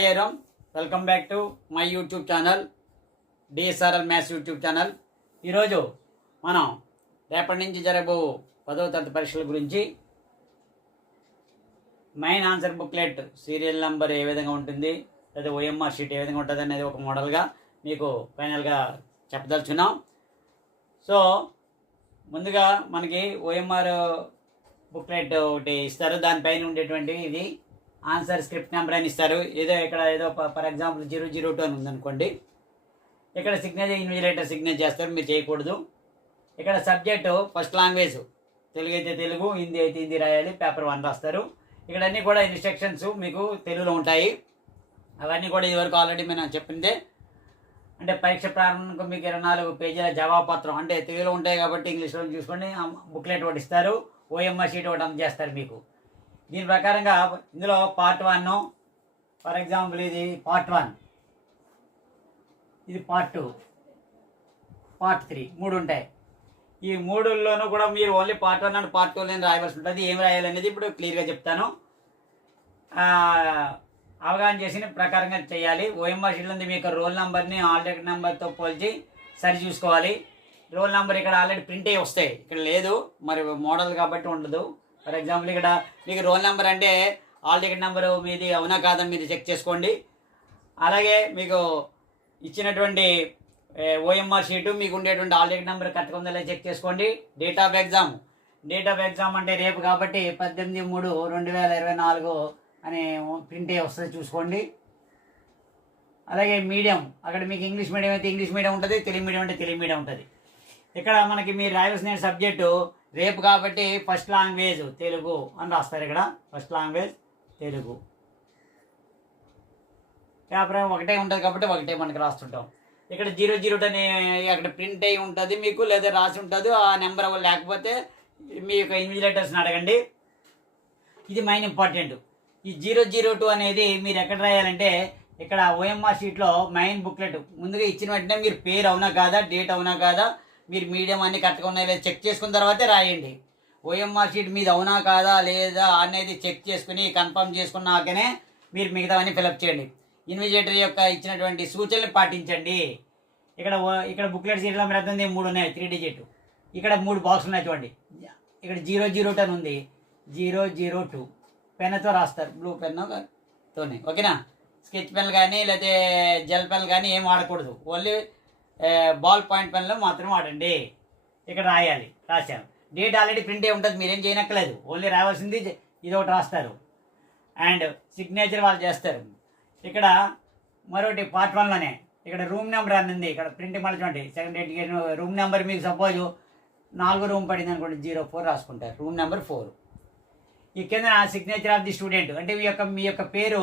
Hi I am welcome back to my YouTube channel DSRL maths YouTube channel ఈరోజు మనం రేపటి నుంచి జరగబో పదవ తరగతి పరీక్షల గురించి main answer booklet serial number ఏ విధంగా ఉంటుంది లేదా ఓఎంఆర్ షీట్ ఏ విధంగా ఉంటుంది అనేది ఒక మోడల్గా మీకు ఫైనల్గా చెప్పదలుచున్నాం సో ముందుగా మనకి ఓఎంఆర్ బుక్లెట్ ఒకటి ఇస్తారు. దానిపైన ఉండేటువంటి ఇది ఆన్సర్ స్క్రిప్ట్ నెంబర్ అని ఇస్తారు. ఏదో ఇక్కడ ఏదో for example zero zero two అని ఉందనుకోండి. ఇక్కడ సిగ్నేచర్ ఇన్విజిలేటర్ సిగ్నేచర్ చేస్తారు. మీరు చేయకూడదు. ఇక్కడ సబ్జెక్టు ఫస్ట్ లాంగ్వేజ్ తెలుగు అయితే తెలుగు హిందీ అయితే హిందీ రాయాలి. పేపర్ వన్ రాస్తారు. ఇక్కడ అన్నీ కూడా ఇన్స్ట్రక్షన్స్ మీకు తెలుగులో ఉంటాయి. అవన్నీ కూడా ఇదివరకు ఆల్రెడీ మేము చెప్పిందే. అంటే పరీక్ష ప్రారంభంకు మీకు ఇరవై నాలుగు పేజీల జవాబుపత్రం అంటే తెలుగులో ఉంటాయి కాబట్టి ఇంగ్లీష్లో చూసుకొని బుక్లెట్ ఒకటి ఇస్తారు. ఓఎంఆర్ షీట్ ఒకటి అందజేస్తారు మీకు. దీని ప్రకారంగా ఇందులో పార్ట్ వన్ ఫర్ ఎగ్జాంపుల్ ఇది పార్ట్ వన్ ఇది పార్ట్ టూ పార్ట్ త్రీ మూడు ఉంటాయి. ఈ మూడుల్లోనూ కూడా మీరు only part one and part టూలో రాయవలసి ఉంటుంది. ఏం రాయాలనేది ఇప్పుడు క్లియర్గా చెప్తాను. అవగాహన చేసిన ప్రకారంగా చేయాలి. ఓఎంఆర్ షీట్లో ఉంది మీ యొక్క రోల్ నెంబర్ని ఆల్రెడీ నెంబర్తో పోల్చి సరి చూసుకోవాలి. రోల్ నెంబర్ ఇక్కడ ఆల్రెడీ ప్రింట్ అయ్యి వస్తాయి. ఇక్కడ లేదు. మరి మోడల్ కాబట్టి ఉండదు. ఫర్ ఎగ్జాంపుల్ ఇక్కడ మీకు రోల్ నెంబర్ అంటే ఆల్ టికెట్ నెంబర్ మీది అవునా కాదని మీరు చెక్ చేసుకోండి. అలాగే మీకు ఇచ్చినటువంటి ఓఎంఆర్ షీటు మీకు ఉండేటువంటి ఆల్ టికెట్ నెంబర్ కట్టుకుందా చెక్ చేసుకోండి. Date of exam date of exam అంటే రేపు కాబట్టి పద్దెనిమిది మూడు రెండు వేల ఇరవై నాలుగు అని ప్రింట్ అయ్యి వస్తుంది చూసుకోండి. అలాగే మీడియం. అక్కడ మీకు ఇంగ్లీష్ మీడియం అయితే ఇంగ్లీష్ మీడియం ఉంటుంది తెలుగు మీడియం అంటే తెలుగు మీడియం ఉంటుంది. ఇక్కడ మనకి మీరు రాయాల్సిన సబ్జెక్టు రేపు కాబట్టి ఫస్ట్ లాంగ్వేజ్ తెలుగు అని రాస్తారు ఇక్కడ. First language Telugu. పేపర్ ఒకటే ఉంటుంది కాబట్టి ఒకటే మనకి రాస్తుంటాం. ఇక్కడ జీరో జీరో అని అక్కడ ప్రింట్ అయి ఉంటుంది మీకు లేదా రాసి ఉంటుంది ఆ నెంబర్ లేకపోతే మీ యొక్క ఇన్విజిలేటర్స్ని అడగండి. ఇది మెయిన్ ఇంపార్టెంట్ ఈ జీరో జీరో టూ అనేది మీరు ఎక్కడ రాయాలంటే ఇక్కడ ఓఎంఆర్ షీట్లో మెయిన్ బుక్లెట్ ముందుగా ఇచ్చిన వెంటనే మీరు పేరు అవునా కాదా డేట్ అవునా కాదా మీరు మీడియం అన్ని కరెక్ట్గా లేదా చెక్ చేసుకున్న తర్వాతే రాయండి. ఓఎంఆర్ షీట్ మీద అవునా కాదా లేదా అనేది చెక్ చేసుకుని కన్ఫర్మ్ చేసుకున్నాకనే మీరు మిగతావన్నీ ఫిలప్ చేయండి. ఇన్విజిలేటర్ యొక్క ఇచ్చినటువంటి సూచనలు పాటించండి. ఇక్కడ ఇక్కడ బుక్లెట్ సీట్లో మీరు ఎంత ఉంది మూడు ఉన్నాయి త్రీ డిజిట్. ఇక్కడ మూడు బాక్స్ ఉన్నాయి చూడండి. ఇక్కడ జీరో జీరో టెన్ ఉంది. Zero zero two. పెన్తో రాస్తారు. బ్లూ పెన్తోనే ఓకేనా? స్కెచ్ పెన్ కానీ లేకపోతే జెల్ పెన్ కానీ ఏం వాడకూడదు. ఓన్లీ బాల్ పాయింట్ పెన్లో మాత్రం వాడండి ఇక్కడ రాయాలి రాశాను డేట్ ఆల్రెడీ ప్రింట్ అయి ఉంటుంది మీరేం చేయనక్కలేదు ఓన్లీ రావాల్సింది ఇది ఒకటి రాస్తారు. అండ్ సిగ్నేచర్ వాళ్ళు చేస్తారు. ఇక్కడ మరొకటి పార్ట్ వన్లోనే ఇక్కడ రూమ్ నెంబర్ అని ఉంది. ఇక్కడ ప్రింట్ మళ్ళీ చూడండి. సెకండ్ ఎడ్యుకేషన్ రూమ్ నెంబర్ మీకు సపోజ్ నాలుగు రూమ్ పడింది అనుకోండి జీరో ఫోర్ రాసుకుంటారు. రూమ్ నెంబర్ ఫోర్ ఈ కింద సిగ్నేచర్ ఆఫ్ ది స్టూడెంట్ అంటే మీ యొక్క మీ యొక్క పేరు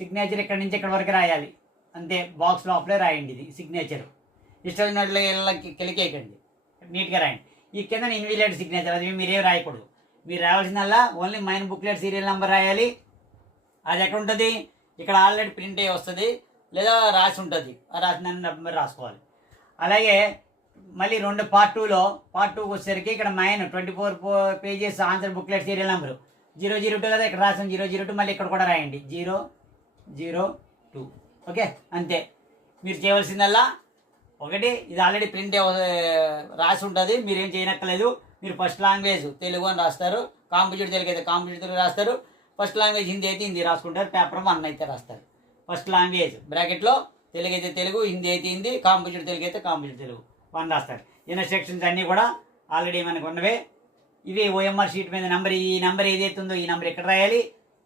సిగ్నేచర్ ఇక్కడ నుంచి ఇక్కడ వరకు రాయాలి. అంతే బాక్స్ లోపలే రాయండి ఇది సిగ్నేచర్ ఇష్టమైనట్లు కిలికేయకండి. నీట్గా రాయండి. ఈ కింద ఇన్విలేట్ సిగ్నేచర్ అది మీరేం రాయకూడదు. మీరు రావాల్సిందల్లా only main booklet serial number రాయాలి. అది ఎక్కడ ఉంటుంది ఇక్కడ ఆల్రెడీ ప్రింట్ అయ్యి వస్తుంది. లేదా రాసి ఉంటుంది. ఆ రాసిన నెంబర్ రాసుకోవాలి. అలాగే మళ్ళీ రెండు పార్ట్ టూలో పార్ట్ టూకి వచ్చేసరికి ఇక్కడ main twenty four pages answer booklet serial number zero zero two కదా ఇక్కడ రాసిన జీరో జీరో టూ మళ్ళీ ఇక్కడ కూడా రాయండి. జీరో జీరో టూ ఓకే అంతే. మీరు చేయవలసిందల్లా ఒకటి ఇది ఆల్రెడీ ప్రింట్ రాసి ఉంటుంది. మీరేం చేయనక్కర్లేదు. మీరు ఫస్ట్ లాంగ్వేజ్ తెలుగు అని రాస్తారు. కాంపిటేటివ్ తెలుగు అయితే కాంపిటేటివ్ తెలుగు రాస్తారు. ఫస్ట్ లాంగ్వేజ్ హిందీ అయితే హిందీ రాసుకుంటారు. పేపర్ వన్ అయితే రాస్తారు. ఫస్ట్ లాంగ్వేజ్ బ్రాకెట్లో తెలుగు అయితే తెలుగు హిందీ అయితే హిందీ కాంపిటేటివ్ తెలుగు అయితే కాంపిటేటివ్ తెలుగు. వన్ రాస్తారు. ఇన్స్ట్రక్షన్స్ అన్నీ కూడా ఆల్రెడీ మనకు ఉన్నవే. ఇవి ఓఎంఆర్ షీట్ మీద నెంబర్ ఈ నెంబర్ ఏదైతే ఉందో ఈ నెంబర్ ఇక్కడ రాయాలి.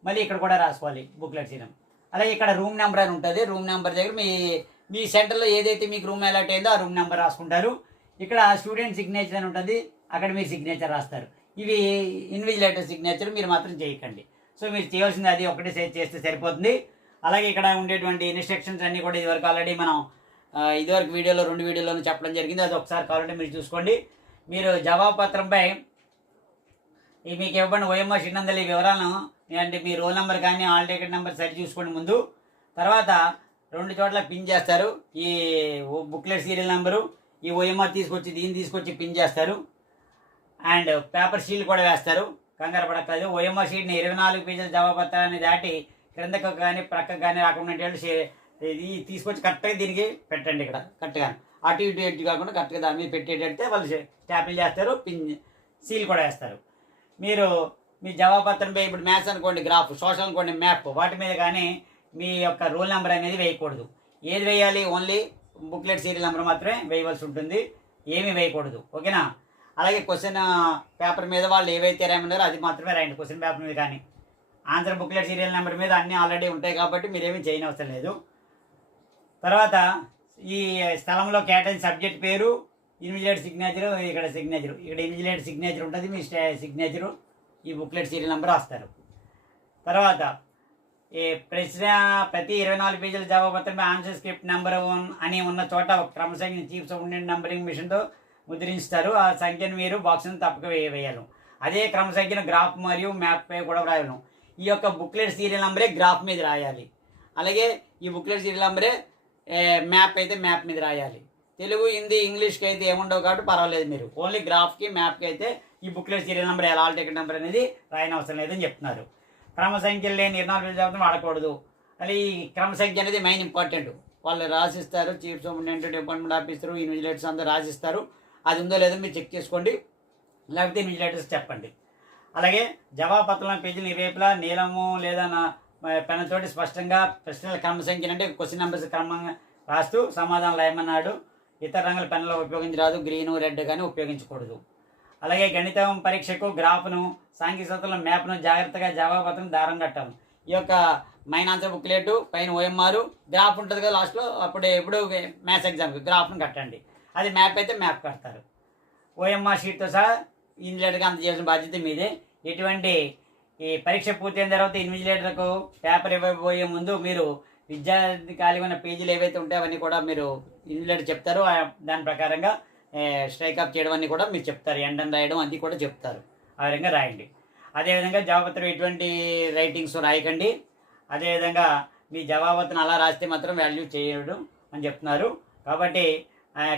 మళ్ళీ ఇక్కడ కూడా రాసుకోవాలి బుక్లెట్ చేయడం అలాగే ఇక్కడ రూమ్ నెంబర్ అని ఉంటుంది. రూమ్ నెంబర్ దగ్గర మీ మీ సెంటర్లో ఏదైతే మీకు రూమ్ అలాట్ అయిందో ఆ రూమ్ నెంబర్ రాసుకుంటారు. ఇక్కడ స్టూడెంట్ సిగ్నేచర్ అని ఉంటుంది. అక్కడ మీరు సిగ్నేచర్ రాస్తారు. ఇవి ఇన్విజిలేటర్ సిగ్నేచర్ మీరు మాత్రం చేయకండి. సో మీరు చేయవలసింది అది ఒకటి చేస్తే సరిపోతుంది. అలాగే ఇక్కడ ఉండేటువంటి ఇన్స్ట్రక్షన్స్ అన్నీ కూడా ఇదివరకు ఆల్రెడీ మనం ఇదివరకు వీడియోలో రెండు వీడియోలోనూ చెప్పడం జరిగింది. అది ఒకసారి కావాలంటే మీరు చూసుకోండి. మీరు జవాబు పత్రంపై ఈ మీకు ఇవ్వండి ఓఎంఆర్ చిన్నందలి వివరాలను అంటే మీ రోల్ నెంబర్ కానీ ఆల్ టికెట్ నెంబర్ సరి చూసుకోండి ముందు. తర్వాత రెండు చోట్ల పిన్ చేస్తారు. ఈ బుక్లెట్ సీరియల్ నెంబరు ఈ ఓఎంఆర్ తీసుకొచ్చి దీన్ని తీసుకొచ్చి పిన్ చేస్తారు. అండ్ పేపర్ షీల్ కూడా వేస్తారు. కంగారు పడక్కలేదు ఓఎంఆర్ షీట్ని ఇరవై నాలుగు పేజీల జవాబత్తాన్ని దాటి క్రిందకు కానీ ప్రక్కకు కానీ రాకుండా ఇది తీసుకొచ్చి కరెక్ట్గా దీనికి పెట్టండి ఇక్కడ కరెక్ట్గా అటు ఇటు ఇటు కాకుండా కరెక్ట్గా దాని మీద పెట్టేటట్టే వాళ్ళు స్టాపిల్ చేస్తారు పిన్ సీల్ కూడా వేస్తారు. మీరు మీ జవాబత్రంపై ఇప్పుడు మ్యాథ్స్ అనుకోండి గ్రాఫ్ సోషల్ అనుకోండి మ్యాప్ వాటి మీద కానీ మీ యొక్క రోల్ నెంబర్ అనేది వేయకూడదు. ఏది వేయాలి? ఓన్లీ బుక్లెట్ సీరియల్ నెంబర్ మాత్రమే వేయవలసి ఉంటుంది. ఏమీ వేయకూడదు. ఓకేనా? అలాగే క్వశ్చన్ పేపర్ మీద వాళ్ళు ఏవైతే రాయమన్నారో అది మాత్రమే రాయండి. క్వశ్చన్ పేపర్ మీద కానీ. ఆన్సర్ బుక్లెట్ సీరియల్ నెంబర్ మీద అన్నీ ఆల్రెడీ ఉంటాయి కాబట్టి మీరేమీ చేయనవసరం లేదు. తర్వాత ఈ స్థలంలో కేటాయిన సబ్జెక్ట్ పేరు ఇన్విజిలేట్ సిగ్నేచరు ఇక్కడ సిగ్నేచర్. ఇక్కడ ఇన్విజిలేట్ సిగ్నేచర్ ఉంటుంది. మీ సిగ్నేచరు ఈ బుక్లెట్ సీరియల్ నెంబర్ వస్తారు తర్వాత ఈ ప్రశ్న ప్రతి ఇరవై నాలుగు పేజీల జవాబత్రమే ఆన్సర్ స్క్రిప్ట్ నెంబర్ వన్ అని ఉన్న చోట ఒక చీఫ్ సూపరింటెండెంట్ నంబరింగ్ మిషన్తో ముద్రించుతారు. ఆ సంఖ్యను మీరు బాక్స్ను తప్పక వేయవేయాలి అదే క్రమసంఖ్యను గ్రాఫ్ మరియు మ్యాప్ పై కూడా వ్రాయను ఈ యొక్క బుక్లెట్ సీరియల్ నెంబరే గ్రాఫ్ మీద రాయాలి. అలాగే ఈ బుక్లెట్ సీరియల్ నెంబరే మ్యాప్ అయితే మ్యాప్ మీద రాయాలి. తెలుగు హిందీ ఇంగ్లీష్కి అయితే ఏముండవు కాబట్టి పర్వాలేదు మీరు. ఓన్లీ గ్రాఫ్కి మ్యాప్కి అయితే ఈ బుక్లెట్ సీరియల్ నెంబర్ ఎలా టికెట్ నెంబర్ అనేది రాయని అవసరం లేదని చెప్తున్నారు. క్రమ సంఖ్యలు లేని ఇరవై జాబితా వాడకూడదు. అది ఈ క్రమ సంఖ్య అనేది మెయిన్ ఇంపార్టెంట్ వాళ్ళు రాసిస్తారు chief superintendent department officer invigilators అందరూ రాసిస్తారు. అది ఉందో లేదో మీరు చెక్ చేసుకోండి. లేకపోతే ఇన్విజిలేటర్స్ చెప్పండి. అలాగే జవాబుపత్రం పేజీలు ఇరువైపులా నీలము లేదా నా పెన్తోటి స్పష్టంగా ప్రశ్నల క్రమ సంఖ్య అంటే క్వశ్చన్ నెంబర్స్ క్రమంగా రాస్తూ సమాధానం రాయమన్నాడు. ఇతర రంగుల పెన్నులు ఉపయోగించరాదు గ్రీను రెడ్ కానీ ఉపయోగించకూడదు. అలాగే గణితం పరీక్షకు గ్రాఫ్ను సాంకేతికతలో మ్యాప్ను జాగ్రత్తగా జవాబుపత్రం దారం కట్టాము ఈ యొక్క మైన్ ఆన్సర్ బుక్లెట్ పైన ఓఎంఆర్ గ్రాఫ్ ఉంటుంది కదా లాస్ట్లో అప్పుడు ఎప్పుడు మ్యాథ్స్ ఎగ్జామ్కి గ్రాఫ్ను కట్టండి. అది మ్యాప్ అయితే మ్యాప్ కడతారు. ఓఎంఆర్ షీట్తో సహా ఇన్విజిలేటర్గా అందజేసిన బాధ్యత మీదే. ఎటువంటి ఈ పరీక్ష పూర్తయిన తర్వాత ఇన్విజిలేటర్కు పేపర్ ఇవ్వబోయే ముందు మీరు విద్యార్థి ఖాళీ ఉన్న పేజీలు ఏవైతే ఉంటాయో అవన్నీ కూడా మీరు ఇన్విజిలేటర్ చెప్తారు. దాని ప్రకారంగా స్ట్రైక్ అప్ చేయడం అన్నీ కూడా మీరు చెప్తారు. ఎండని రాయడం అన్నీ కూడా చెప్తారు. ఆ విధంగా రాయండి. అదేవిధంగా జవాబత్రం ఎటువంటి రైటింగ్స్ రాయకండి. అదేవిధంగా మీ జవాబత్తును అలా రాస్తే మాత్రం వాల్యూ చేయడం అని చెప్తున్నారు. కాబట్టి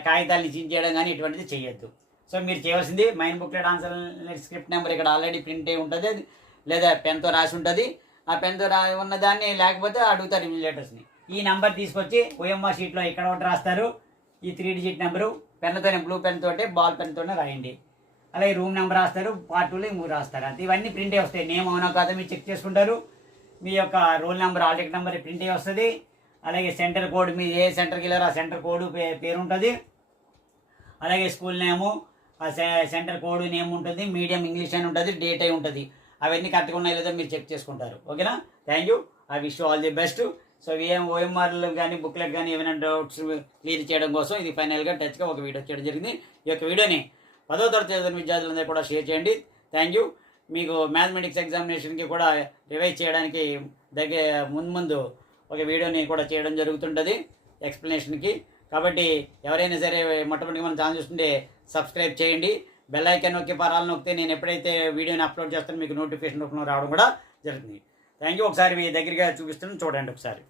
కాగితాలు చేయడం కానీ ఇటువంటిది చేయొద్దు. సో మీరు చేయవలసింది main booklet answer script number ఇక్కడ ఆల్రెడీ ప్రింట్ అయి ఉంటుంది. లేదా పెన్తో రాసి ఉంటుంది. ఆ పెన్తో రా ఉన్న దాన్ని లేకపోతే అడుగుతారు ఇన్విజిలేటర్స్ని ఈ నెంబర్ తీసుకొచ్చి ఓఎంఆర్ షీట్లో ఇక్కడ ఒకటి రాస్తారు. ఈ త్రీ డిజిట్ నెంబరు పెన్తోనే బ్లూ పెన్ తోటే బాల్ పెన్తోనే రాయండి. అలాగే రూమ్ నెంబర్ రాస్తారు పార్ట్ టూలో మూడు రాస్తారు. అంతే ఇవన్నీ ప్రింట్ అయి వస్తాయి. నేమ్ అవునా కాదా మీరు చెక్ చేసుకుంటారు. మీ యొక్క roll number hall ticket number print అయి వస్తుంది. అలాగే సెంటర్ కోడ్ మీ ఏ సెంటర్కి వెళ్ళారో ఆ సెంటర్ కోడ్ పేరు ఉంటుంది. అలాగే స్కూల్ నేము ఆ సె- సెంటర్ కోడ్ నేమ్ ఉంటుంది. మీడియం ఇంగ్లీష్ అని ఉంటుంది డేట్ అయి ఉంటుంది. అవన్నీ కరెక్ట్గా ఉన్నాయో లేదో మీరు చెక్ చేసుకుంటారు. ఓకేనా? Thank you I wish all the best so ఏం ఓఎంఆర్లు కానీ బుక్లెట్ కానీ ఏమైనా డౌట్స్ క్లియర్ చేయడం కోసం ఇది ఫైనల్గా టచ్గా ఒక వీడియో చేయడం జరిగింది. ఈ యొక్క వీడియోని పదో తరగతి చదివిన విద్యార్థులందరూ కూడా షేర్ చేయండి. థ్యాంక్ యూ మీకు మ్యాథమెటిక్స్ ఎగ్జామినేషన్కి కూడా రివైజ్ చేయడానికి దగ్గర ముందు ముందు ఒక వీడియోని కూడా చేయడం జరుగుతుంటుంది ఎక్స్ప్లెనేషన్కి కాబట్టి ఎవరైనా సరే మొట్టమొదటి మనం ఛానల్ చూస్తుంటే సబ్స్క్రైబ్ చేయండి. బెల్ ఐకాన్ నొక్కి పరాలు నొక్కితే నేను ఎప్పుడైతే వీడియోని అప్లోడ్ చేస్తానో మీకు నోటిఫికేషన్ రూపంలో రావడం కూడా జరుగుతుంది. థ్యాంక్ యూ ఒకసారి మీ దగ్గరగా చూపిస్తున్నాను చూడండి ఒకసారి.